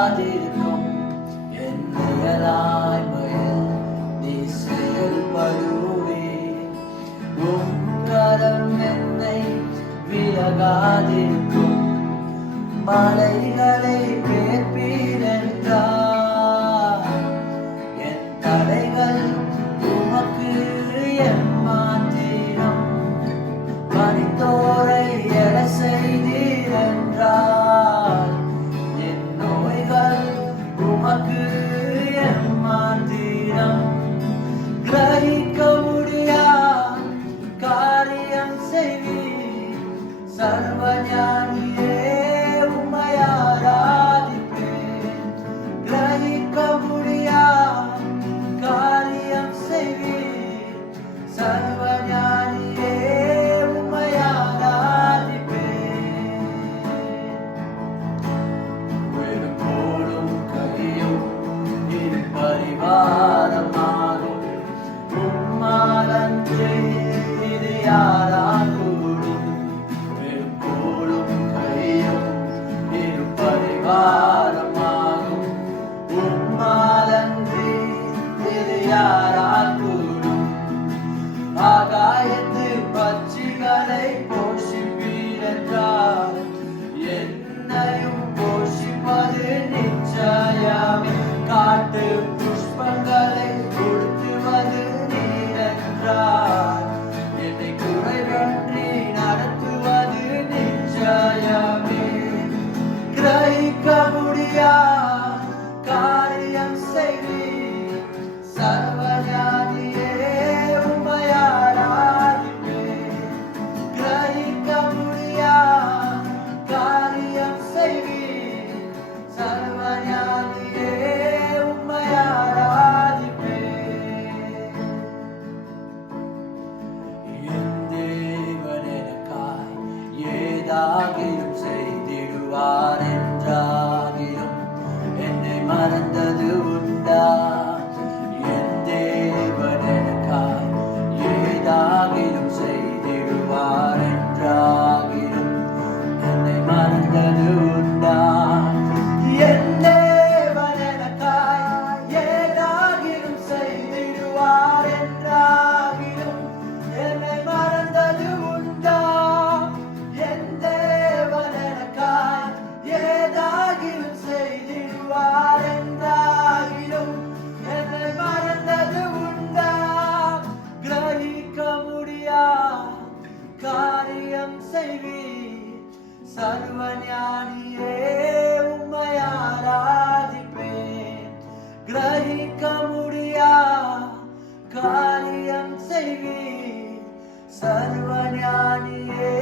விலகாதிருக்கும் என் இயலாய்மையில் நீ செயல்படுவே. உம் கரம் என்னை விலகாதிருக்கும் மலைகளை பேர்ப்பீர் என்றார். என் தடைகள் உமக்கு எம்மாத்திரம் மனிதோரை எழ செய்தீர் என்றார். என் நோய்கள் உமக்கு எம்மாத்திரம் கிரகிக்க முடியா காரியம் செய்வீர். சர்வஞானியே உம்மை ஆராதிப்பேன். கிரகிக்க முடியா காரியம் செய்வீர். சர்வஞானியே உம்மை ஆராதிப்பேன். வெறுப்போடும் கையும் இரு பரிவாரமாகும் உம்மாலன்றே இது யாரால் கூடும். வெறுப்போடும் கையும் இரு பரிவாரமாகும் உம்மாலன்றே இது யாரால் கூடும். ஆகாயத்து பட்சிகளை போஷிப்பீர் என்றார். என்னையும் போஷிப்பது நிச்சயமே. காட்டு புஷ்பங்களை உடுத்துவது நீர் என்றார். என்னை குறைவன்றி நடத்துவது நிச்சயமே. கிரகிக்க முடியா காரியம் செய்வீர். சர்வஞானியே உம்மை ஆராதிப்பேன். கிரகிக்க முடியா காரியம் செய்வீர். சர்வஞானியே உம்மை ஆராதிப்பேன். என் தேவன் எனக்காய் ஏதாகிலும் செய்திடுவார் என்றாகிலும் என்னை மறந்தது உண்டா? என் தேவன் எனக்காய் ஏதாகிலும் செய்திடுவார் என்றாகிலும் என்னை மறந்தது உண்டா? என் தேவன் எனக்காய் ஏதாகிலும் செய்திடுவார் என்றாகிலும் என்னை மறந்தது உண்டா? என் தேவன் எனக்காய் ஏதாகிலும் செய்திடுவார் என்றாகிலும் என்னை மறந்தது உண்டா? கிரகிக்க முடியா காரியம் செய்வீர். சர்வஞானியே உம்மை ஆராதிப்பேன். கிரகிக்க முடியா காரியம் செய்வீர். சர்வஞானியே